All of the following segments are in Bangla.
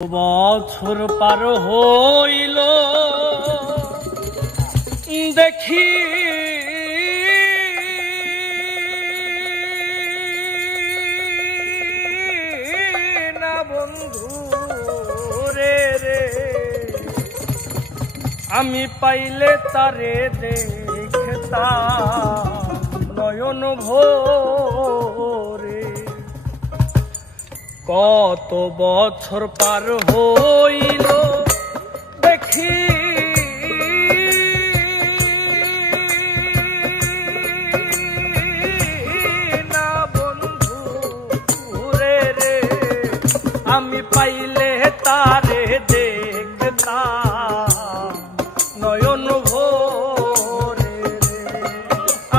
বছর পার হইল দেখি না বন্ধু রে রে, আমি পাইলে তারে দেখতাম নয়ন ভোরে। কত বছর পার হইল দেখি না বন্ধু রে রে, আমি পাইলে তারে দেখতাম নয়ন ভোরে রে,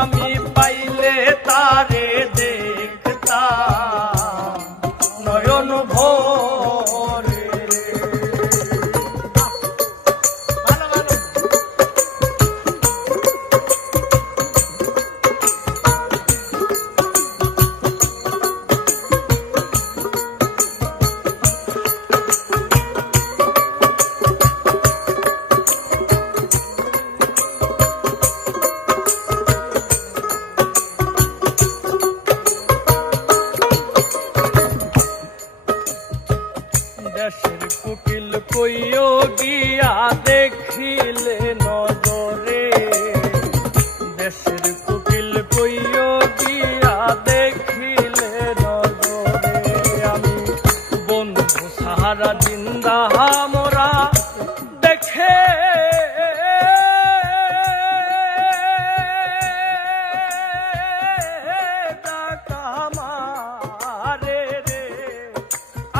আমি পাইলে তারে দেখতাম নয়ন ভোরে। দেশের কুকিল কইও গিয়া দেখিলে নজরে, দেশের কুকিল কইও গিয়া দেখিলে নজরে, আমি বন্ধু সাহারা জিন্দা মোরা দেখে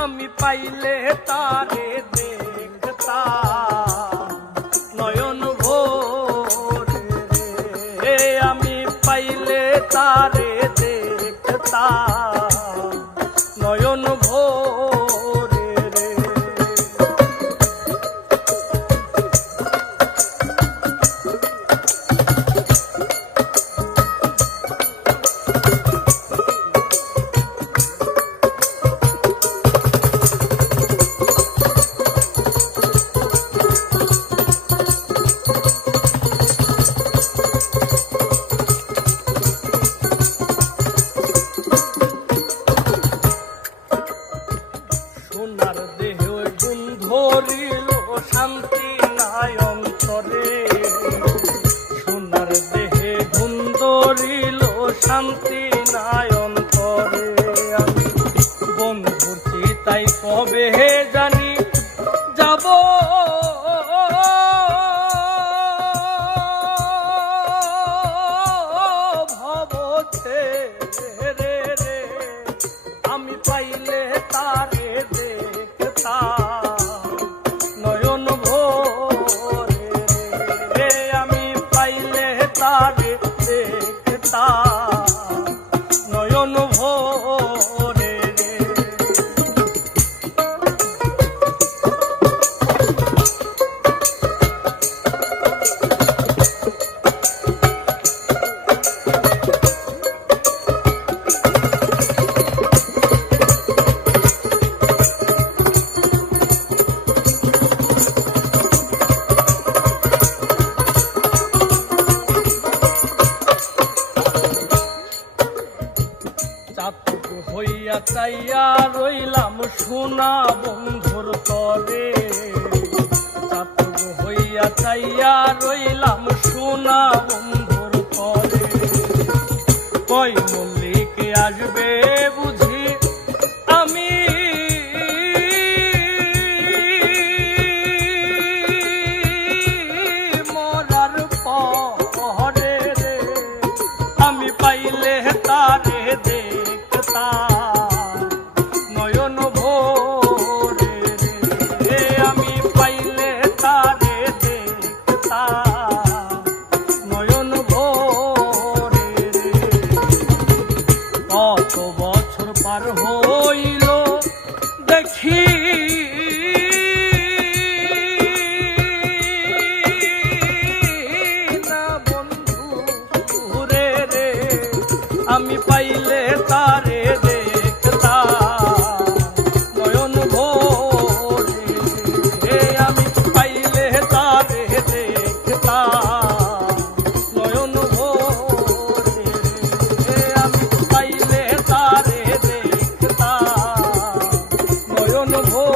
আমি পাইলে তারে দেখতাম নয়ন ভোরে রে, আমি পাইলে তারে দেখতাম নয়ন ভোরে রে। সোনার দেহে গুণ ধরিল শান্তি নাই অন্তরে, সোনার দেহে গুণ ধরিল শান্তি নাই অন্তরে, আমি বন্ধুর চিতাই কবে জানি যাব ভবতে রে রে, আমি পাইলে তারে দেখতাম নয়ন ভোরে রে, আমি পাইলে তারে দেখতাম নয়ন ভোরে রে। চাতক হইয়া চাইয়া রইলাম সোনা বন্ধুর তরে, চাতক হইয়া চাইয়া রইলাম সোনা বন্ধুর তরে, কই মল্লিক আসবে বুঝি আমি মরার পরে রে, আমি পাইলে তারে দেখতাম নয়ন ভোরে রে, ভোর